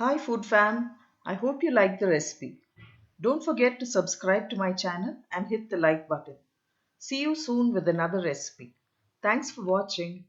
Hi food fam, I hope you like the recipe. Don't forget to subscribe to my channel and hit the like button. See you soon with another recipe. Thanks for watching.